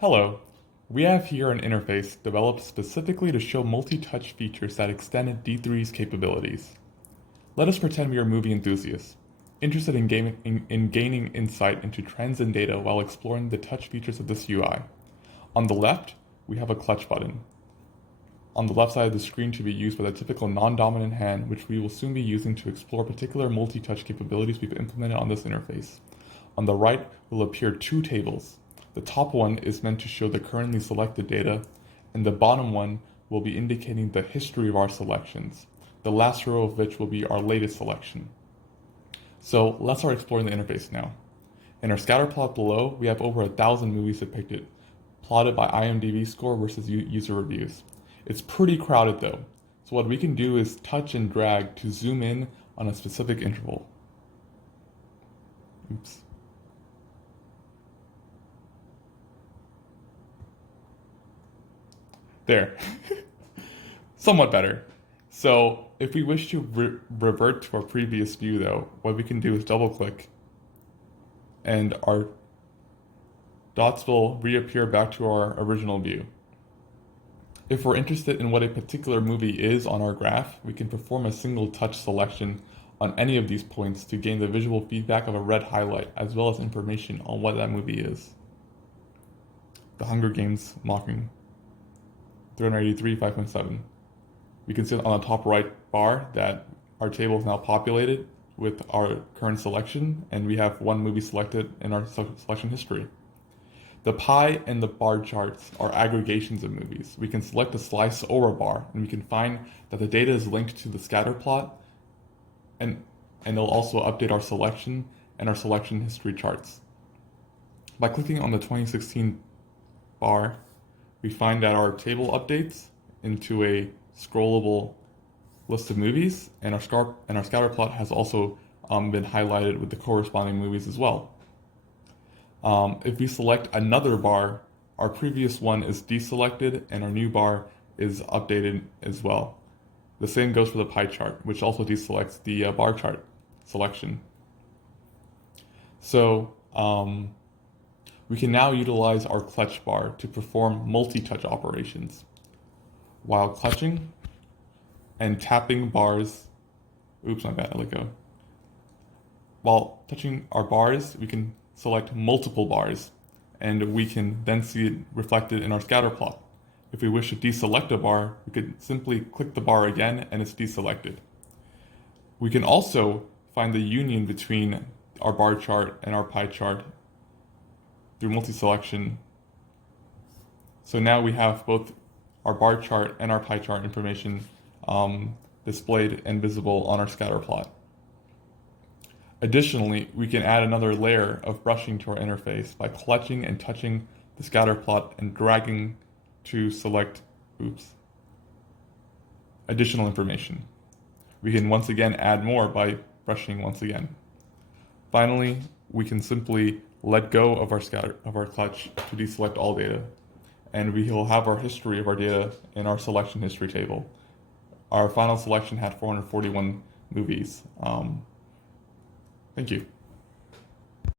Hello. We have here an interface developed specifically to show multi-touch features that extend D3's capabilities. Let us pretend we are movie enthusiasts, interested in gaining insight into trends and data while exploring the touch features of this UI. On the left, we have a clutch button. On the left side of the screen to be used by the typical non-dominant hand, which we will soon be using to explore particular multi-touch capabilities we've implemented on this interface. On the right will appear two tables. The top one is meant to show the currently selected data, and the bottom one will be indicating the history of our selections, the last row of which will be our latest selection. So let's start exploring the interface now. In our scatter plot below, we have over 1,000 movies depicted, plotted by IMDb score versus user reviews. It's pretty crowded though, so what we can do is touch and drag to zoom in on a specific interval. Oops. There. Somewhat better. So if we wish to revert to our previous view though, what we can do is double click and our dots will reappear back to our original view. If we're interested in what a particular movie is on our graph, we can perform a single touch selection on any of these points to gain the visual feedback of a red highlight as well as information on what that movie is. The Hunger Games Mocking. 383, 5.7. We can see on the top right bar that our table is now populated with our current selection, and we have one movie selected in our selection history. The pie and the bar charts are aggregations of movies. We can select a slice or a bar, and we can find that the data is linked to the scatter plot, and it'll also update our selection and our selection history charts. By clicking on the 2016 bar, we find that our table updates into a scrollable list of movies, and our scatter plot has also been highlighted with the corresponding movies as well. If we select another bar, our previous one is deselected and our new bar is updated as well. The same goes for the pie chart, which also deselects the bar chart selection. So we can now utilize our clutch bar to perform multi-touch operations. While clutching and tapping bars, oops, my bad, I let go. While touching our bars, we can select multiple bars, and we can then see it reflected in our scatter plot. If we wish to deselect a bar, we could simply click the bar again and it's deselected. We can also find the union between our bar chart and our pie chart through multi-selection. So now we have both our bar chart and our pie chart information displayed and visible on our scatter plot. Additionally, we can add another layer of brushing to our interface by clutching and touching the scatter plot and dragging to select, additional information. We can once again add more by brushing once again. Finally, we can simply let go of our clutch to deselect all data, and we will have our history of our data in our selection history table. Our final selection had 441 movies. Thank you.